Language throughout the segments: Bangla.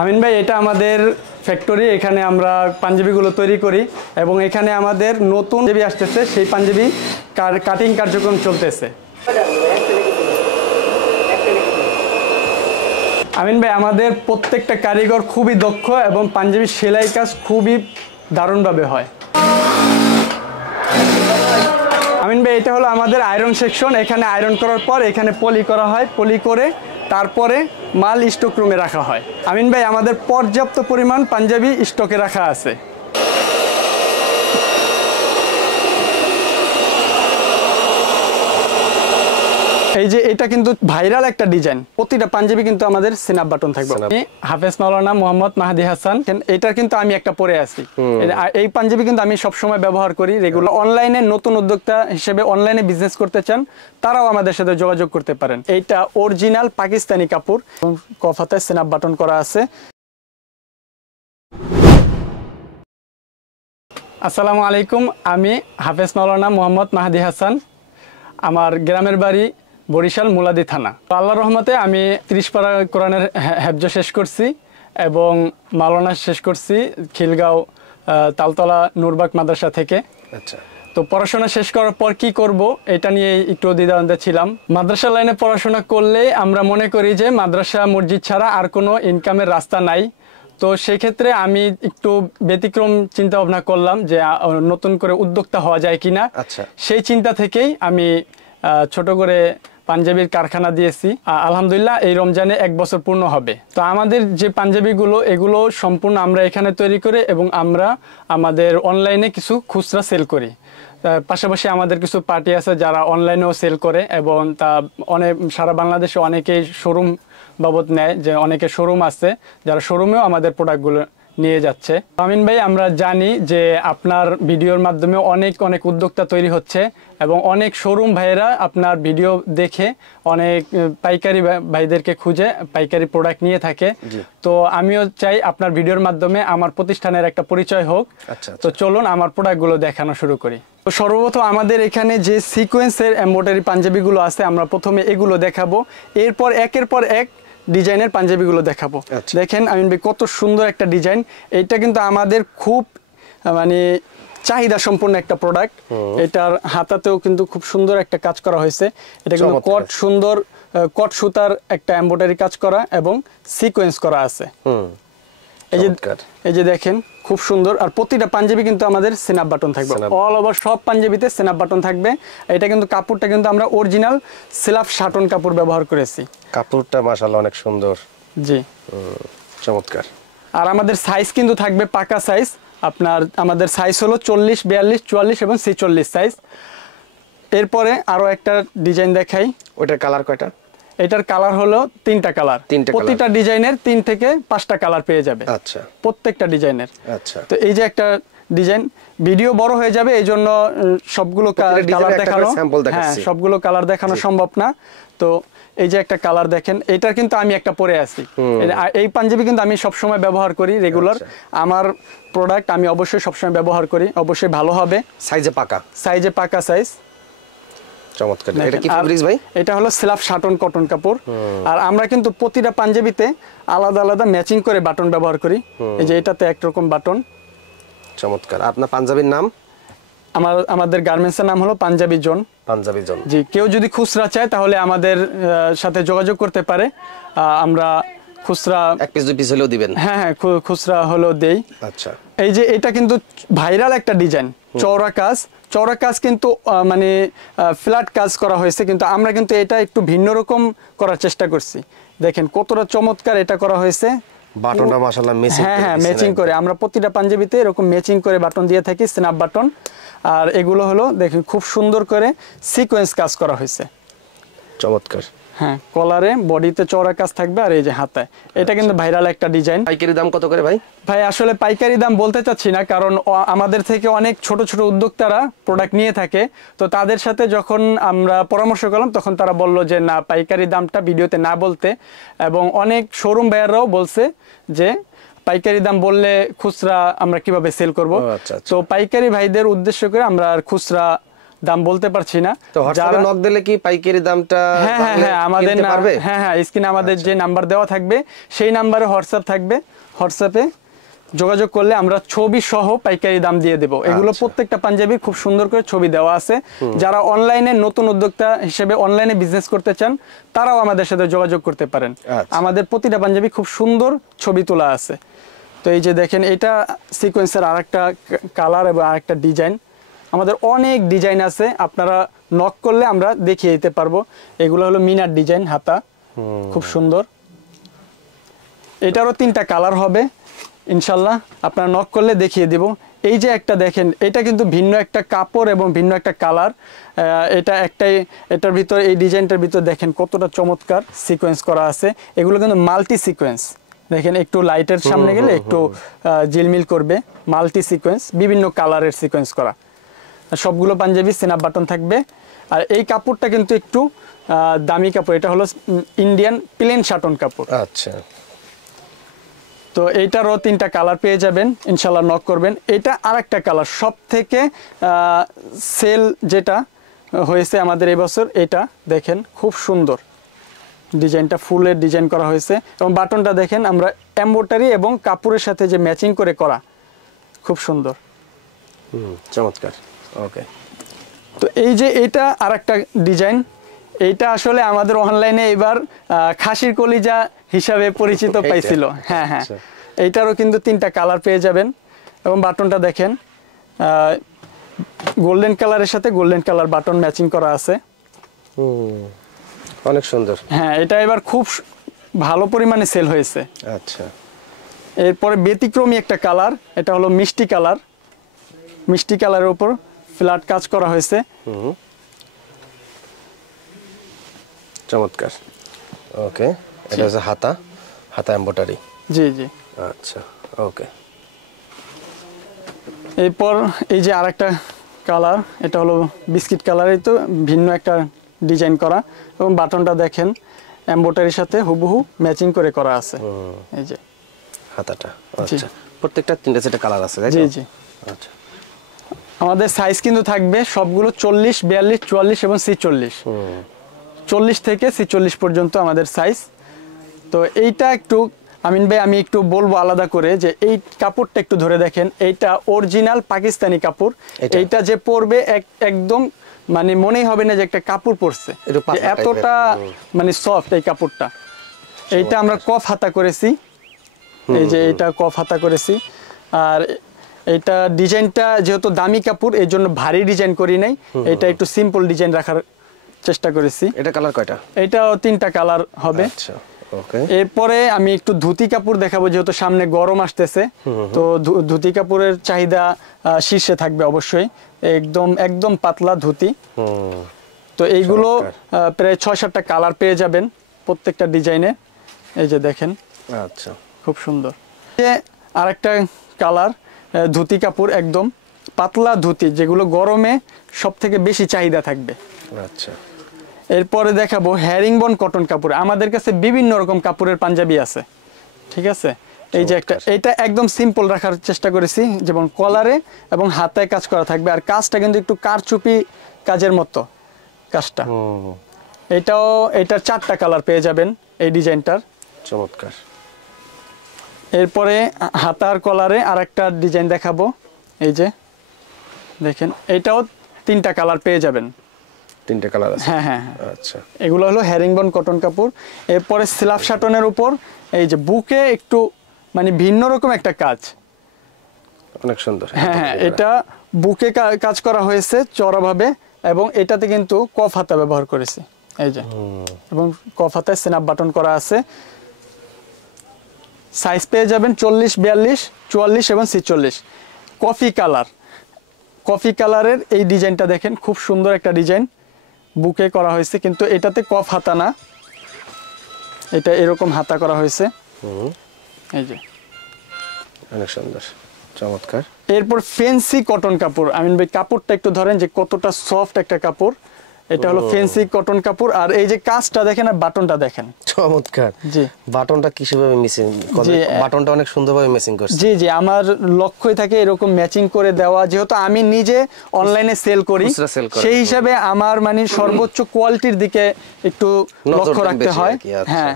আমিন ভাই, এটা আমাদের ফ্যাক্টরি। এখানে আমরা পাঞ্জাবিগুলো তৈরি করি এবং এখানে আমাদের নতুন পাঞ্জাবি আসতেছে, সেই পাঞ্জাবি কাটিং কার্যক্রম চলতেছে। আমিন ভাই, আমাদের প্রত্যেকটা কারিগর খুবই দক্ষ এবং পাঞ্জাবি সেলাই কাজ খুবই দারুণভাবে হয়। আমিন ভাই, এটা হলো আমাদের আয়রন সেকশন। এখানে আয়রন করার পর এখানে পলি করা হয়, পলি করে তারপরে মাল স্টক রুমে রাখা হয়। আমিন ভাই, আমাদের পর্যাপ্ত পরিমাণ পাঞ্জাবি স্টকে রাখা আছে। এই যে এটা কিন্তু ভাইরাল একটা ডিজাইন, প্রতিটা পাঞ্জাবি কিন্তু আমাদের সিনাপ বাটন থাকবে। আমি হাফেজ মাওলানা মোহাম্মদ মাহাদি হাসান, এটার কিন্তু আমি একটা পরে আছি। এই পাঞ্জাবি কিন্তু আমি সবসময় ব্যবহার করি রেগুলার। অনলাইনে নতুন উদ্যোক্তা হিসেবে অনলাইনে বিজনেস করতে চান, তারাও আমাদের সাথে যোগাযোগ করতে পারেন। এইটা অরিজিনাল পাকিস্তানি কাপড়, কফাতে সিনাপ বাটন করা আছে। আসসালামু আলাইকুম, আমি হাফেজ মাওলানা মোহাম্মদ মাহাদি হাসান। আমার গ্রামের বাড়ি বরিশাল মুলাদি থানা। আল্লাহর রহমতে আমি 30 পারা কোরআনের হেফজ শেষ করছি এবং মাওলানা শেষ করছি খিলগাঁও তালতলা নুরবাগ মাদ্রাসা থেকে। আচ্ছা, তো পড়াশোনা শেষ করার পর কি করব এটা নিয়ে একটু দ্বিধাদ্বন্দ্বে ছিলাম। মাদ্রাসা লাইনে পড়াশোনা করলে আমরা মনে করি যে মাদ্রাসা মসজিদ ছাড়া আর কোনো ইনকামের রাস্তা নাই। তো সেক্ষেত্রে আমি একটু ব্যতিক্রম চিন্তা ভাবনা করলাম যে নতুন করে উদ্যোক্তা হওয়া যায় কিনা। আচ্ছা, সেই চিন্তা থেকেই আমি ছোট করে পাঞ্জাবির কারখানা দিয়েছি। আলহামদুলিল্লাহ এই রমজানে 1 বছর পূর্ণ হবে। তো আমাদের যে পাঞ্জাবিগুলো এগুলো সম্পূর্ণ আমরা এখানে তৈরি করি এবং আমরা আমাদের অনলাইনে কিছু খুচরা সেল করি। পাশাপাশি আমাদের কিছু পার্টি আছে যারা অনলাইনেও সেল করে এবং তা অনেক সারা বাংলাদেশে অনেকেই শোরুম বাবদ নেয়, যে অনেকে শোরুম আছে যারা শোরুমেও আমাদের প্রোডাক্টগুলো নিয়ে যাচ্ছে। আমিন ভাই, আমরা জানি যে আপনার ভিডিওর মাধ্যমে অনেক অনেক উদ্যোক্তা তৈরি হচ্ছে এবং অনেক শোরুম ভাইয়েরা আপনার ভিডিও দেখে অনেক পাইকারি ভাইদেরকে খুঁজে পাইকারি প্রোডাক্ট নিয়ে থাকে। তো আমিও চাই আপনার ভিডিওর মাধ্যমে আমার প্রতিষ্ঠানের একটা পরিচয় হোক। তো চলুন আমার প্রোডাক্টগুলো দেখানো শুরু করি। তো সর্বপ্রথম আমাদের এখানে যে সিকোয়েন্সের এমব্রয়ডারি পাঞ্জাবিগুলো আছে, আমরা প্রথমে এগুলো দেখাবো, এরপর একের পর এক ডিজাইনের পাঞ্জাবিগুলো দেখাবো। দেখেন আমিন ভাই, কত সুন্দর একটা ডিজাইন। এটা কিন্তু আমাদের খুব মানে চাহিদা সম্পন্ন একটা প্রোডাক্ট। এটার হাতাতেও কিন্তু খুব সুন্দর একটা কাজ করা হয়েছে। এটা কিন্তু কট সুতার একটা এমব্রয়ডারি কাজ করা এবং সিকোয়েন্স করা আছে। এই যে দেখেন খুব সুন্দর। আর প্রতিটা পাঞ্জাবি কিন্তু আমাদের সিনাপ বাটন থাকবে, অল ওভার সব পাঞ্জাবিতে সিনাপ বাটন থাকবে। এটা কিন্তু কাপড়টা কিন্তু আমরা অরিজিনাল সিলাফ শাটন কাপড় ব্যবহার করেছি। কাপড়টা মাশাআল্লাহ অনেক সুন্দর। জি, চমৎকার। আর আমাদের সাইজ কিন্তু থাকবে পাকা সাইজ। আমাদের সাইজ হলো 40, 42, 44 এবং 46 সাইজ। এরপরে আরো একটা ডিজাইন দেখাই। ওটার কালার কয়টা? এটার কালার হলো 3টা কালার। প্রতিটা ডিজাইনের 3 থেকে 5টা কালার পেয়ে যাবে। আচ্ছা, প্রত্যেকটা ডিজাইনের। আচ্ছা, তো এই যে একটা ডিজাইন, ভিডিও বড় হয়ে যাবে, এই জন্য সবগুলো কালার দেখানো, হ্যাঁ সবগুলো কালার দেখানো সম্ভব না। তো এই যে একটা কালার দেখেন, এটার কিন্তু আমি একটা পরে আছি। এই পাঞ্জাবি কিন্তু আমি সবসময় ব্যবহার করি রেগুলার। আমার প্রোডাক্ট আমি অবশ্যই সবসময় ব্যবহার করি, অবশ্যই ভালো হবে। সাইজে পাকা সাইজ। চমৎকার। এটা কি ফেব্রিক্স ভাই? এটা হলো সিলাফ শাটন কটন কাপড়। আর আমরা কিন্তু প্রতিটা পাঞ্জাবিতে আলাদা আলাদা ম্যাচিং করে বাটন ব্যবহার করি। এই যে এটাতে একরকম বাটন। চমৎকার। আপনার পাঞ্জাবির নাম? আমাদের গার্মেন্টসের নাম হলো পাঞ্জাবি জোন। জি, কেউ যদি খুচরা চায় তাহলে আমাদের সাথে যোগাযোগ করতে পারে। আমরা খুচরা 1 পিস 2 পিস হলেও দিবেন। হ্যাঁ, খুচরা হলেও দেই। আচ্ছা, এই যে এটা কিন্তু ভাইরাল একটা ডিজাইন, চওড়া কাজ কিন্তু মানে ফ্ল্যাট কাজ করা হয়েছে, কিন্তু আমরা কিন্তু এটা একটু ভিন্ন রকম করার চেষ্টা করছি। দেখেন কতটা চমৎকার এটা করা হয়েছে। বাটনটা মাশাআল্লাহ ম্যাচিং করে আমরা প্রতিটা পাঞ্জাবিতে এরকম ম্যাচিং করে বাটন দিয়ে থাকি, স্ন্যাপ বাটন। আর এগুলো হলো দেখেন খুব সুন্দর করে সিকোয়েন্স কাজ করা হয়েছে। চমৎকার। হ্যাঁ, কলারে বডিতে চওড়া কাজ থাকবে আর এই যে হাতায়। এটা কিন্তু ভাইরাল একটা ডিজাইন। পাইকারি দাম কত করে ভাই? ভাই আসলে পাইকারি দাম বলতে চাচ্ছি না, কারণ আমাদের থেকে অনেক ছোট ছোট উদ্যোক্তারা প্রোডাক্ট নিয়ে থাকে। তো তাদের সাথে যখন আমরা পরামর্শ করলাম তখন তারা বলল যে না, পাইকারি দামটা ভিডিওতে না বলতে। এবং অনেক শোরুম ভাইয়াররাও বলছে যে পাইকারি দাম বললে খুচরা আমরা কিভাবে সেল করব। তো পাইকারি ভাইদের উদ্দেশ্য করে আমরা খুচরা দাম বলতে পারছি না। তো হোয়াটসঅ্যাপে নক দিলে কি পাইকারি দামটা আমাদের স্ক্রিনে আমাদের যে নাম্বার দেওয়া থাকবে সেই নাম্বারে হোয়াটসঅ্যাপ থাকবে, হোয়াটসঅ্যাপে যোগাযোগ করলে আমরা ছবি সহ পাইকারি দাম দিয়ে দেব। এগুলো প্রত্যেকটা পাঞ্জাবি খুব সুন্দর করে ছবি দেওয়া আছে। যারা অনলাইনে নতুন উদ্যোক্তা হিসেবে অনলাইনে বিজনেস করতে চান তারাও আমাদের সাথে যোগাযোগ করতে পারেন। আমাদের প্রতিটা পাঞ্জাবি খুব সুন্দর ছবি তোলা আছে। তো এই যে দেখেন, এটা সিকোয়েন্সের আরেকটা কালার এবং আরেকটা ডিজাইন। আমাদের অনেক ডিজাইন আছে, আপনারা নক করলে আমরা দেখিয়ে দিতে পারবো। এগুলো হলো মিনার ডিজাইন, হাতা খুব সুন্দর। এটারও 3টা কালার হবে ইনশাল্লাহ, আপনারা নক করলে দেখিয়ে দেব। এই যে একটা দেখেন, এটা কিন্তু ভিন্ন একটা কাপড় এবং ভিন্ন একটা কালার। এটা একটাই, এটার ভিতর এই ডিজাইনটার ভিতর দেখেন কতটা চমৎকার সিকোয়েন্স করা আছে। এগুলো কিন্তু মাল্টি সিকোয়েন্স, দেখেন একটু লাইটের সামনে গেলে একটু ঝিলমিল করবে। মাল্টি সিকোয়েন্স, বিভিন্ন কালারের সিকোয়েন্স করা। সবগুলো পাঞ্জাবি সিনাপ বাটন থাকবে। আর এই কাপড়টা কিন্তু একটু দামি কাপড়, এটা হলো ইন্ডিয়ান প্লেন শাটন কাপড়। আচ্ছা, তো এইটারও 3টা কালার পেয়ে যাবেন, ইনশাল্লাহ নক করবেন। এটা আরেকটা কালার, সব থেকে সেল যেটা হয়েছে আমাদের এই বছর, এটা দেখেন খুব সুন্দর ডিজাইনটা, ফুলের ডিজাইন করা হয়েছে এবং বাটনটা দেখেন আমরা এমব্রয়ডারি এবং কাপড়ের সাথে যে ম্যাচিং করে করা, খুব সুন্দর, চমৎকার। ওকে, তো এই যে এটা আরেকটা ডিজাইন, এইটা আসলে আমাদের অনলাইনে এবার খাসির কলিজা হিসাবে পরিচিত পাইছিল। হ্যাঁ, এইটারও কিন্তু 3টা কালার পেয়ে যাবেন এবং বাটনটা দেখেন গোল্ডেন কালারের সাথে গোল্ডেন কালার বাটন ম্যাচিং করা আছে। অনেক সুন্দর। হ্যাঁ, এটা এবার খুব ভালো পরিমাণে সেল হয়েছে। আচ্ছা, এরপরে ব্যতিক্রমী একটা কালার, এটা হলো মিষ্টি কালার। মিষ্টি কালারের উপর ফ্ল্যাট কাজ করা হয়েছে। চমৎকার। ওকে, এটা হচ্ছে হাতা এমব্রয়ডারি। জি জি, আচ্ছা, ওকে। এরপর এই যে আরেকটা কালার, এটা হলো বিস্কিট কালারই, তো ভিন্ন একটা ডিজাইন করা এবং বাটনটা দেখেন এমব্রয়ডারির সাথে হুবহু ম্যাচিং করে করা আছে। এই যে হাতাটা, আচ্ছা, প্রত্যেকটা 3টা সেটা কালার আছে। জি জি, আচ্ছা। আমাদের সাইজ কিন্তু থাকবে সবগুলো 40, 42, 44 এবং 46। 40 থেকে 46 পর্যন্ত আমাদের সাইজ। তো এইটা একটু আমিন ভাই আমি একটু বলবো আলাদা করে যে এই কাপড়টা একটু ধরে দেখেন, এইটা অরিজিনাল পাকিস্তানি কাপড়। এইটা যে পরবে একদম মানে মনেই হবে না যে একটা কাপড় পরছে, এতটা মানে সফট এই কাপড়টা। এইটা আমরা কফ হাতা করেছি, এই যে এইটা কফ হাতা করেছি। আর এইটা ডিজাইনটা যেহেতু দামি কাপড় এই জন্য ভারী ডিজাইন করি নাই, এটা একটু সিম্পল ডিজাইন রাখার চেষ্টা করেছি। এটা কালার কয়টা? এটাও 3টা কালার হবে। আচ্ছা, ওকে। এরপরে আমি একটু ধুতি কাপড় দেখাবো, যেহেতু সামনে গরম আসতেছে, তো ধুতি কাপড়ের চাহিদা শীর্ষে থাকবে অবশ্যই। একদম পাতলা ধুতি। তো এইগুলো প্রায় 6-7টা কালার পেয়ে যাবেন প্রত্যেকটা ডিজাইনে। এই যে দেখেন, আচ্ছা, খুব সুন্দর। আরেকটা কালার ধুতি কাপড়, একদম পাতলা ধুতি, যেগুলো গরমে সব থেকে বেশি চাহিদা থাকবে। আচ্ছা, এরপরে দেখাবো হ্যারিংবন কটন কাপড়। আমাদের কাছে বিভিন্ন রকম কাপড়ের পাঞ্জাবি আছে, ঠিক আছে। এই যে একটা, এটা একদম সিম্পল রাখার চেষ্টা করেছি, যেমন কলারে এবং হাতায় কাজ করা থাকবে। আর কাজটা কিন্তু একটু কারচুপি কাজের মতো কাজটা। এটার 4টা কালার পেয়ে যাবেন এই ডিজাইনটার। চমৎকার। এরপরে হাতার কলারে আরেকটা ডিজাইন দেখাবো, এই যে দেখেন, এটাও 3টা কালার পেয়ে যাবেন। 3টা কালার আছে? হ্যাঁ। আচ্ছা, এগুলো হলো হ্যারিংবন কটন কাপড়। এরপরে স্লাফ শাটনের উপর এই যে বুকে একটু মানে ভিন্ন রকম একটা কাজ, অনেক সুন্দর। হ্যাঁ, এটা বুকে কাজ করা হয়েছে চড়াভাবে এবং এটাতে কিন্তু কফ হাতা ব্যবহার করেছি, এই যে, এবং কফ হাতায় স্ন্যাপ বাটন করা আছে। সাইজ পেয়ে যাবেন 40, 42, 44 এবং 46। কফি কালারের এই ডিজাইনটা দেখেন, খুব সুন্দর একটা ডিজাইন, বুকে করা হয়েছে, কিন্তু এটাতে কফ হাতা না, এটা এরকম হাতা করা হয়েছে। এই যে অনেক সুন্দর, চমৎকার। এরপর ফেন্সি কটন কাপড়। আমিন ভাই কাপড়টা একটু ধরেন যে কতটা সফট একটা কাপড়। এটা হলো ফেন্সি কটন কাপড়। আর এই যে কাজটা দেখেন আর বাটনটা দেখেন, চমৎকার। জি, বাটনটা কিভাবে মিসিং করে? বাটনটা অনেক সুন্দরভাবে মিসিং করছে। জি জি, আমার লক্ষ্যই থাকে এরকম ম্যাচিং করে দেওয়া, যেহেতু আমি নিজে অনলাইনে সেল করি, সেই হিসাবে আমার মানে সর্বোচ্চ কোয়ালিটির দিকে একটু লক্ষ্য রাখতে হয়। হ্যাঁ,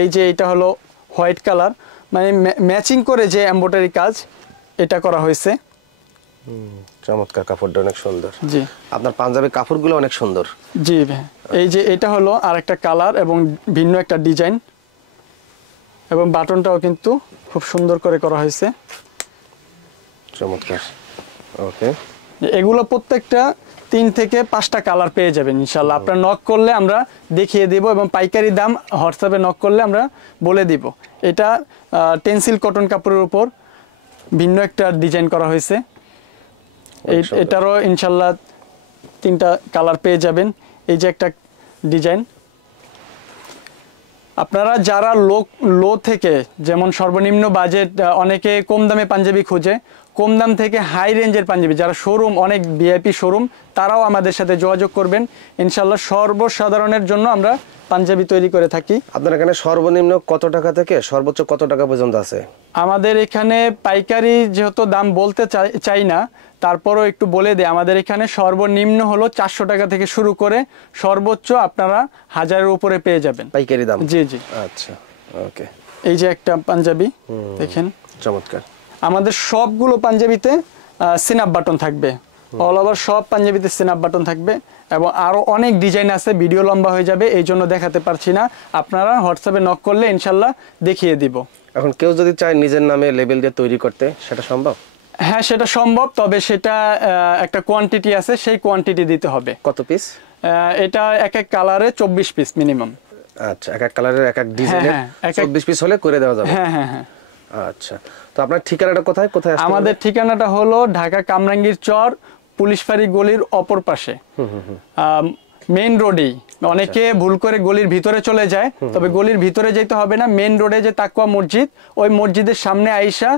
এই যে এটা হলো হোয়াইট কালার, মানে ম্যাচিং করে যে এমব্রয়ডারি কাজ এটা করা হয়েছে। চমৎকার, কাপড়টা অনেক সুন্দর। জি, আপনার পাঞ্জাবি কাপড়গুলো অনেক সুন্দর। জি, এই যে এটা হলো আরেকটা কালার এবং ভিন্ন একটা ডিজাইন, এবং বাটনটাও কিন্তু খুব সুন্দর করে করা হয়েছে। চমৎকার। ওকে, এগুলো প্রত্যেকটা 3 থেকে 5টা কালার পেয়ে যাবেন ইনশাল্লাহ। আপনারা নক করলে আমরা দেখিয়ে দেব, এবং পাইকারি দাম হোয়াটসঅ্যাপে নক করলে আমরা বলে দিব। এটা টেন্সিল কটন কাপড়ের উপর ভিন্ন একটা ডিজাইন করা হয়েছে। এটারও ইনশাল্লাহ 3টা কালার পেয়ে যাবেন। এই যে একটা ডিজাইন, আপনারা যারা লো থেকে, যেমন সর্বনিম্ন বাজেট, অনেকে কম দামে পাঞ্জাবি খোঁজে, কম দাম থেকে হাই রেঞ্জের পাঞ্জাবি, যারা শোরুম, অনেক ভিআইপি শোরুম, তারাও আমাদের সাথে যোগাযোগ করবেন ইনশাল্লাহ। সর্বসাধারণের জন্য আমরা পাঞ্জাবি তৈরি করে থাকি। আপনার এখানে সর্বনিম্ন কত টাকা থেকে সর্বোচ্চ কত টাকা পর্যন্ত আছে? আমাদের এখানে পাইকারি যেহেতু দাম বলতে চাই না, তারপরও একটু বলে দিই, আমাদের এখানে সর্বনিম্ন হলো 400 টাকা থেকে শুরু করে সর্বোচ্চ আপনারা 1000-এর উপরে পেয়ে যাবেন পাইকারি দাম। জি জি, আচ্ছা, ওকে। এই যে একটা পাঞ্জাবি দেখেন, চমৎকার। আমাদের সবগুলো পাঞ্জাবিতে সিনাপ বাটন থাকবে, অল ওভার সব পাঞ্জাবিতে সিনাপ বাটন থাকবে, এবং আরো অনেক ডিজাইন আছে, ভিডিও লম্বা হয়ে যাবে, এই জন্য দেখাতে পারছি না। আপনারা হোয়াটসঅ্যাপে নক করলে ইনশাল্লাহ দেখিয়ে দিব। এখন কেউ যদি চায় নিজের নামে লেবেল দিয়ে তৈরি করতে, সেটা সম্ভব? হ্যাঁ, সেটা সম্ভব, তবে সেটা একটা কোয়ান্টিটি আছে, সেই কোয়ান্টিটি দিতে হবে। কত পিস? এটা এক এক কালারে 24 পিস মিনিমাম। আচ্ছা, এক এক কালারের এক এক ডিজাইনের 24 পিস হলে করে দেওয়া যাবে? হ্যাঁ হ্যাঁ হ্যাঁ। আচ্ছা, তো আপনার ঠিকানাটা কোথায় কোথায়? আমাদের ঠিকানাটা হলো ঢাকা কামরাঙ্গীর চর, পুলিশ ফাঁড়ি গলির অপর পাশে, মেইন রোডেই। অনেকে ভুল করে গলির ভিতরে চলে যায়, তবে গলির ভিতরে যেতে হবে না, মেইন রোডে যে তাকওয়া মসজিদ, ওই মসজিদের সামনে আইসা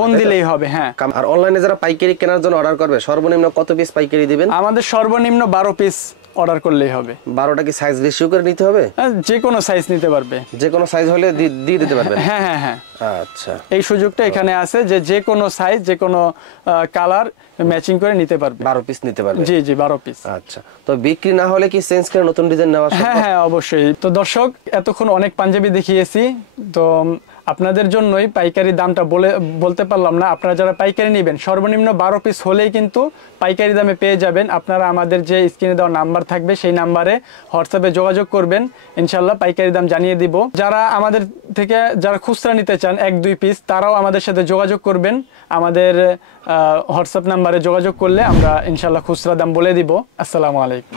ফোন দিলেই হবে। হ্যাঁ। আর অনলাইনে যারা পাইকারি কেনার জন্য অর্ডার করবে, সর্বনিম্ন কত পিস পাইকারি দিবেন? আমাদের সর্বনিম্ন 12 পিস অর্ডার করলেই হবে। 12টা কি সাইজ রেশিও করে নিতে হবে? যে কোনো সাইজ নিতে পারবে, যে কোনো সাইজ হলে দিয়ে দিতে পারবেন? হ্যাঁ হ্যাঁ হ্যাঁ। আচ্ছা, এই সুযোগটা এখানে আছে যে কোনো সাইজ, যে কোনো কালার ম্যাচিং করে নিতে পারবে। 12 পিস নিতে পারবে? জি জি, 12 পিস। আচ্ছা, তো বিক্রি না হলে কি চেঞ্জ করে নতুন ডিজাইন নেওয়া সম্ভব? হ্যাঁ হ্যাঁ, অবশ্যই। তো দর্শক, এতক্ষণ অনেক পাঞ্জাবি দেখিয়েছি, তো আপনাদের জন্যই পাইকারি দামটা বলতে পারলাম না। আপনারা যারা পাইকারি নেবেন, সর্বনিম্ন 12 পিস হলেই কিন্তু পাইকারি দামে পেয়ে যাবেন। আপনারা আমাদের যে স্ক্রিনে দেওয়া নাম্বার থাকবে, সেই নাম্বারে হোয়াটসঅ্যাপে যোগাযোগ করবেন, ইনশাল্লাহ পাইকারি দাম জানিয়ে দিব। যারা আমাদের থেকে যারা খুচরা নিতে চান 1-2 পিস, তারাও আমাদের সাথে যোগাযোগ করবেন। আমাদের হোয়াটসঅ্যাপ নাম্বারে যোগাযোগ করলে আমরা ইনশাল্লাহ খুচরা দাম বলে দিব। আসসালামু আলাইকুম।